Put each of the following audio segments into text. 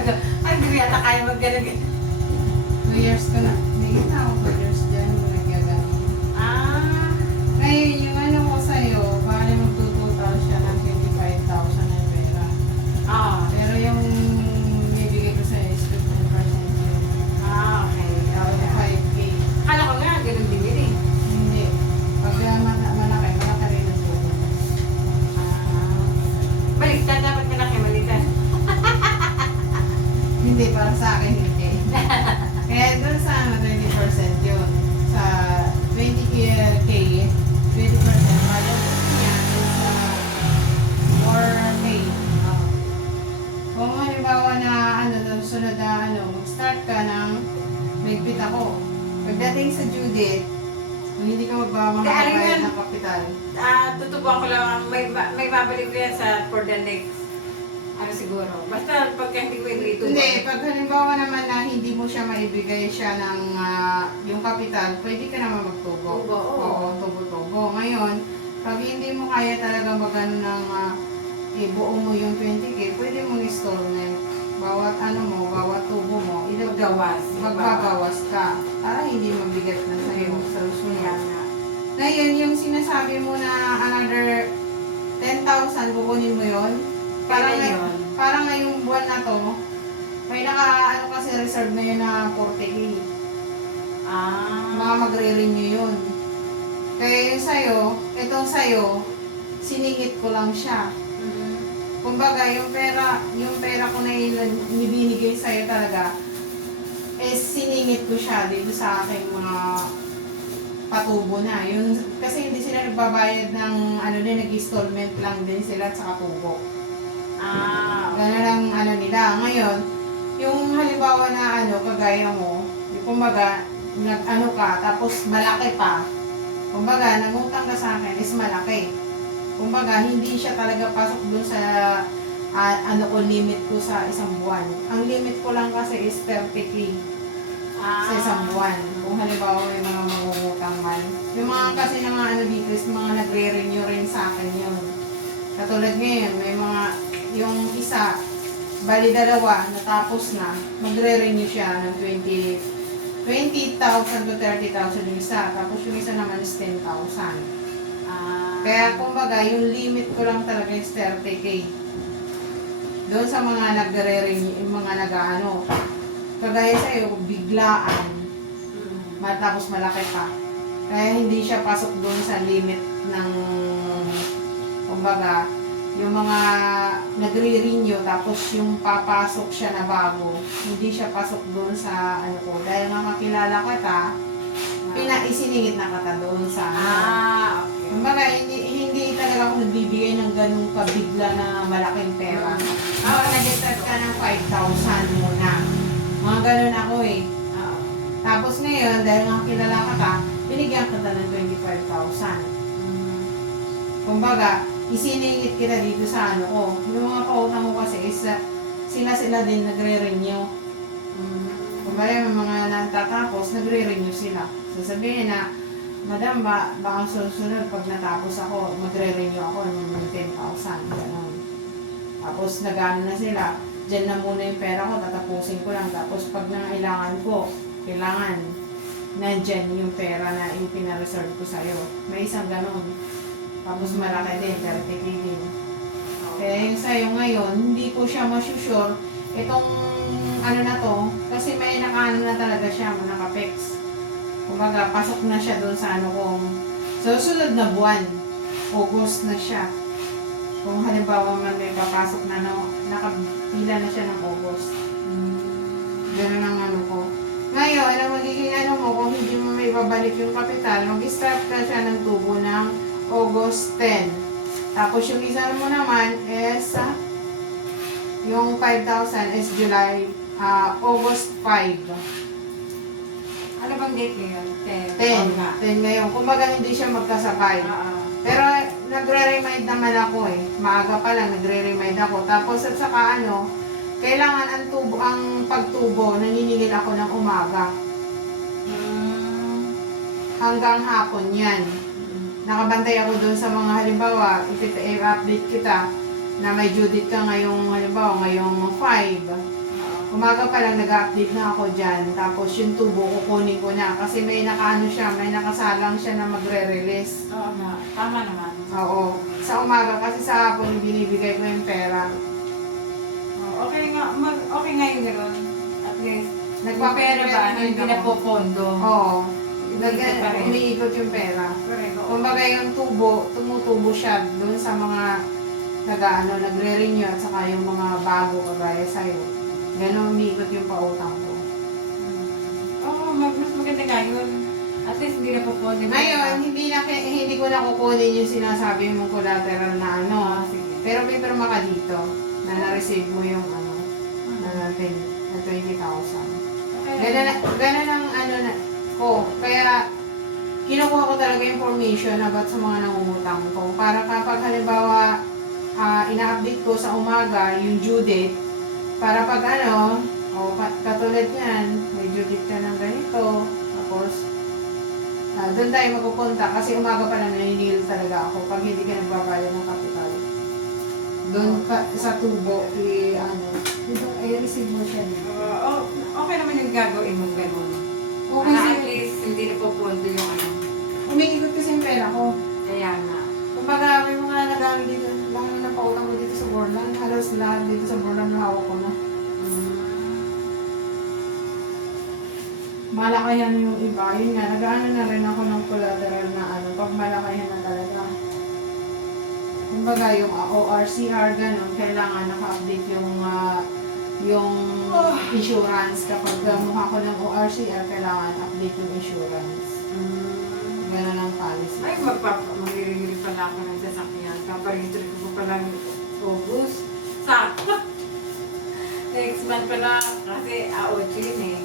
Ay, hindi yata kaya mag-ganag. 2 years ko na. May na ako 2 years dyan. Nagyagan. Ah, Ngayon, yung ano ko sa'yo, bali magtututal siya ng 25,000 na pera. ah, Pero yung bibigay ko sa'yo is 15% yun. okay. Out of 5K. Kala ko nga, ganun din yun eh. Hindi. Pag malaki rin ang tubo. Ah, baliktad, dapat malaki, baliktad. Hindi, para sa akin hindi. Kaya doon sa 20% yun. Sa 20K, 20% malulog niya is 4K. Oh. Kung halimbawa na sunod na mag-start ka ng magpit ako. Pagdating sa due date, kung hindi ka makapagbayad ng kapital, Tutubuan ko lang, may babalik ko yan for the next, siguro. Basta pagka hindi ko ito. hindi, pag halimbawa naman na hindi mo siya maibigay siya ng yung kapital, pwede ka naman magtubo. Tubo, oo. Oo, tubo-tubo. Ngayon, pag hindi mo kaya talaga magano ng ibuo mo yung 20K, pwede mo installment. Bawat bawat tubo mo, Magbawas. magbabawas ka. Para hindi mabigat na sa'yo sa Kaya susunod. nga. Ngayon, yung sinasabi mo na another 10,000, kukunin mo yon. Parang, Kailan yun? parang ngayong buwan na to, may kasi reserve na yun na 40K. Ah, Mga magre-renew yun. Kaya itong sa'yo, siningit ko lang siya. mhm. Kumbaga, yung pera ko na ibinigay sa'yo talaga, siningit ko siya dito sa aking mga patubo na. Kasi hindi sila nagbabayad ng nag-installment lang din sila sa katubo. Ganun ang nila. Ngayon, yung halimbawa na kagaya mo, yung kumbaga, ka, tapos malaki pa. Kumbaga, nangutang ka sa akin is malaki. Kumbaga, hindi siya talaga pasok dun sa limit ko sa isang buwan. Ang limit ko lang kasi is 30K sa isang buwan. Kung halimbawa may mga mangungutang man. Yung mga kasi ng mga decrease, mga nagre-renew rin sa akin yun. Katulad ngayon, may mga, yung isa, bali dalawa, natapos na, magre-renew siya ng 20,000 to 30,000 yung isa. Tapos yung isa naman is 10,000. Kaya kumbaga, yung limit ko lang talaga is 30K. Doon sa mga nagre-renew, yung mga kagaya sa'yo, biglaan, tapos malaki pa. Kaya hindi siya pasok doon sa limit ng, kumbaga, yung mga nagre-renew, tapos yung papasok siya na bago, hindi siya pasok doon sa ko. Dahil nga makilala ka isiningit na kata doon sa Okay. Kumbaga, hindi talaga ako nagbibigay ng ganung kabigla na malaking pera. Nag-start ka ng 5,000 muna. Mga ganun ako eh. Tapos ngayon, dahil nga kilala ka, binigyan ka ng 25,000. Kumbaga, isiningit kita dito sa ko. Yung mga pautang ko kasi is sila din nagre-renew. Kumbaga, may mga natatapos, nagre-renew sila. Sasabihin na, Madam, baka susunod pag natapos ako, magre-renew ako ng 10,000. Ganun. Tapos nagano na sila, dyan na muna yung pera ko, tatapusin ko lang. Tapos pag nangailangan ko, kailangan nandyan yung pera na yung pinareserve ko sa'yo. May isang ganun. Tapos malaki din, 30K din. Kaya yung sa'yo ngayon, hindi ko siya masusure. Itong na to, kasi may nakaano na talaga siya, naka-pex. Kumbaga, pasok na siya doon sa kong susunod na buwan. August na siya. Kung halimbawa man may papasok na nakapila na siya ng August. Ganun ang ko. Ngayon, ang magiging mo, kung hindi mo may babalik yung kapital, mag-start ka siya ng tubo ng August 10. Tapos yung isa mo naman is yung 5,000 is August 5. Ano bang date ngayon? 10 ngayon. Kumbaga hindi siya magkasabay. Pero nagre-remind naman ako eh. Maaga pa lang nagre-remind ako. Tapos at saka kailangan ang pagtubo, naniningil ako ng umaga. Hanggang hapon yan. Nakabantay ako doon sa mga halimbawa, i-update kita na may due date ka ngayong halimbawa, ngayong 5. umaga pa lang nag-update na ako dyan. Tapos yung tubo, kukunin ko na. Kasi may nakaano siya, may nakasalang siya na magre-release. Oo nga, tama naman. Oo. Sa umaga kasi sa hapon, binibigay ko yung pera. Okay nga, okay nga yung gano'n. At least, Nagpapera yung pera ba, hindi na po pondo. Oo. Umiikot pa rin. Umiikot yung pera. Correct. Kumbaga yung tubo, tumutubo siya doon sa mga nagre-renew at saka yung mga bago kagaya sa'yo. Ganon umiikot yung pautang ko. Oo, mas maganda nga yun. At least hindi na po pondo. Ngayon, hindi ko na kukunin yung sinasabi mong collateral na ano. Sige. Pero may pirma ka dito na na-receive mo yung ano, na 20,000. Okay. Ganun ang ano na ko. Kaya, kinukuha ko talaga information about sa mga nangungutang ko. Para kapag halimbawa, ina-update ko sa umaga yung due date, para pag ano, katulad yan, may due date ka ng ganito, tapos, doon tayo magpupunta kasi umaga pa lang naninil talaga ako pag hindi ka nagbabayad ng kapital. Doon ka sa tubo, dito, receive mo siya dito. Okay naman yung gagawin mong gano'n. Okay, At kasi least hindi na po pondo yung ano. umiikot kasi yung pera ko. Kaya nga. Kumbaga, may mga nagamit dito, lalo na pautang ko dito sa Borland, halos lahat dito sa Borland na hawak ko na. Malakayan yung iba, yun nga, nag-ano na rin ako ng collateral na ano, pag malakayan na talaga. Kumbaga, yung ORCR, gano'n, kailangan naka-update yung insurance. Kapag mukha ko ng ORCR, kailangan update yung insurance. Gano'n ang policy. Ay, magre-renew pala ako ng sasakyan. Kaparehistry ko pala ng August. Sakto. Next month pala, kasi AOG yun eh.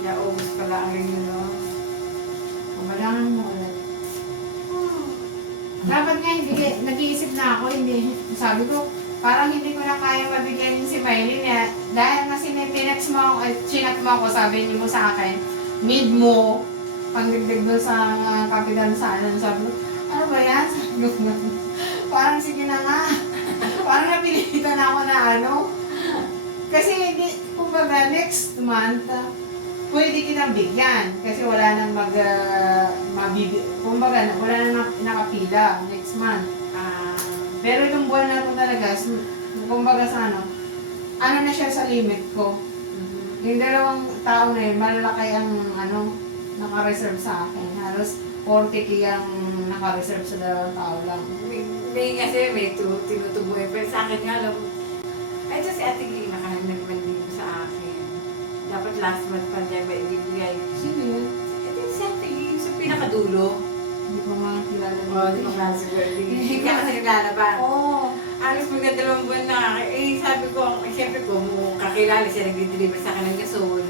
Kaya August pala ang renew, no? Kailangan mo ulit. Dapat nga, nag-iisip na ako, hindi. Sabi ko, parang hindi ko na kaya mabigyan yung si Maylin eh. Dahil kasi tinext mo ako, chinat mo ako, sabi niyo mo sa akin, need mo, pangdigdig doon sa capital sa ano. Sabi ko, ano ba yan? Sabi ko, parang sige na nga. Parang napilitan ako na ano. Kasi hindi, kumbaga next month, pwede kitang bigyan. Kasi wala nang kumbaga, wala nang nakapila next month. Pero yung buwan na ito talaga, kumbaga sa ano na siya sa limit ko. Yung dalawang tao na yun, malalaki ang naka-reserve sa akin. Halos 40k ang naka-reserve sa dalawang tao lang. May kasi may tinutubo eh. Pero sa akin nga lang, ay ito si Ate Gay nag-manding sa akin. Dapat last month pa niya may ibigay. Sino yun? Ito si Ate Gay, sa pinakadulo. Hindi ko mga kilala Oo, di ba nga si Bertie? Hindi ka kasi naglalabas. Oo. Alos magdadalawang buwan na. Eh, sabi ko, siyempre ko, kakilala siya nag-deliver sa akin ng gasol.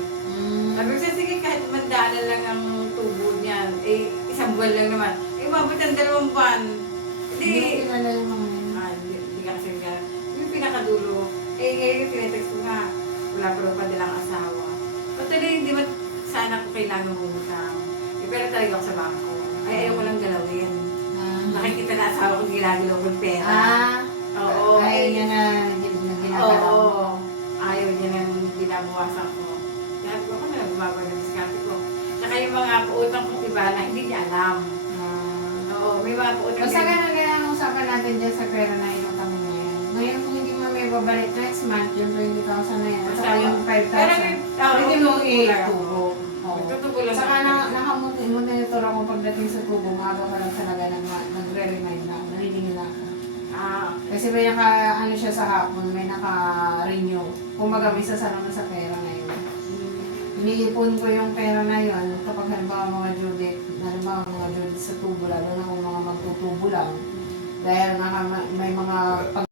Sabi ko, sige, kahit mandaanan lang ang tubo niyan. Eh, isang buwan lang naman. Eh, mabot ang 2 buwan. Hindi ko kilala yung mga yun. Hindi ka kasi nga. Yung pinakadulo, eh, ngayon tinetext ko nga, wala pa rin padalang asawa. Patuloy, hindi ba sana ko kailangan umutang. Eh, pero talaga ako sa bangko. Ay, ayaw ko lang galawin. Nakikita na asawa ko ginagalaw ko yung pera. Oo. Ayaw niya na ginagalaw. Oo. Ayaw niya nang binabawasan ko. Kaya ako na gumagawa ng diskarte ko. Tsaka yung mga pautang kong iba na hindi niya alam. Oo, may mga pautang. Basta ganun ang usapan natin dyan sa pera na inutang mo ngayon. Ngayon kung hindi mo may babalik next month, yung 20,000 na yan, at saka yung 5,000, pwede mo i-tubo. Tutubo lang. Saka nakamunitor ako pagdating sa tubo, maaga pa lang talaga nagre-remind na ako, naniningin na ako. Kasi may siya sa hapon, may naka-renew. Kumbaga may sasara na sa pera na yun. Iniipon ko yung pera na yun kapag halimbawa mga due date, mga due date sa tubo, lalo na kung mga magtutubo lang. Dahil may mga